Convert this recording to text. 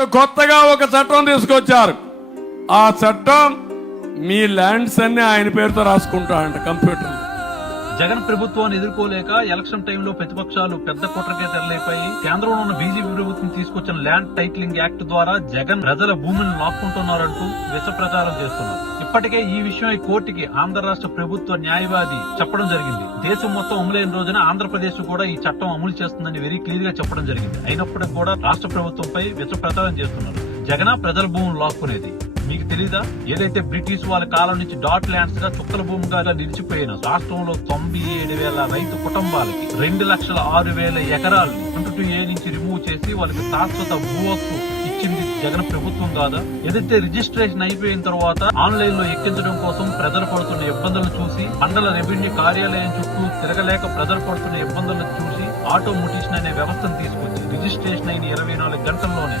ఇప్పుడు కొత్తగా ఒక చట్టం తీసుకొచ్చారు. ఆ చట్టం మీ ల్యాండ్స్ అన్ని ఆయన పేరుతో రాసుకుంటాడంట కంప్యూటర్. జగన్ ప్రభుత్వాన్ని ఎదుర్కోలేక ఎలక్షన్ టైంలో ప్రతిపక్షాలు పెద్ద కుట్రకే తెరలేపాయి. కేంద్రంలో ఉన్న బీజేపీ ప్రభుత్వం తీసుకొచ్చిన ల్యాండ్ టైటిలింగ్ యాక్ట్ ద్వారా జగన్ ప్రజల భూమిని లాక్కుంటున్నారంటూ విష ప్రచారం చేస్తున్నారు. ఇప్పటికే ఈ విషయమై కోర్టుకి ఆంధ్ర రాష్ట్ర ప్రభుత్వ న్యాయవాది చెప్పడం జరిగింది. దేశం మొత్తం అమలైన రోజున ఆంధ్రప్రదేశ్ కూడా ఈ చట్టం అమలు చేస్తుందని వెరీ క్లియర్ గా చెప్పడం జరిగింది. అయినప్పటికీ కూడా రాష్ట్ర ప్రభుత్వంపై విష ప్రచారం చేస్తున్నారు. జగన్ ప్రజల భూములు లాక్కునేది మీకు తెలీదా? ఏదైతే బ్రిటిష్ వాళ్ళ కాలం నుంచి డాట్ ల్యాండ్స్ గా చుక్కల భూమిగా నిలిచిపోయిన రాష్ట్రంలో 97,000 రైతు కుటుంబాలకి 2,06,000 ఎకరాలు 22A నుంచి రిమూవ్ చేసి వాళ్ళకి శాశ్వత భూ హక్కు ఇచ్చింది జగన్ ప్రభుత్వం కాదా? ఏదైతే రిజిస్ట్రేషన్ అయిపోయిన తర్వాత ఆన్లైన్ లో ఎక్కించడం కోసం ప్రజలు పడుతున్న ఇబ్బందులను చూసి మండల రెవెన్యూ కార్యాలయం చుట్టూ తిరగలేక ప్రజలు పడుతున్న ఇబ్బందులను చూసి ఆటోమోటిషన్ అనే వ్యవస్థను తీసుకొచ్చి రిజిస్ట్రేషన్ అయిన 24 గంటల్లోనే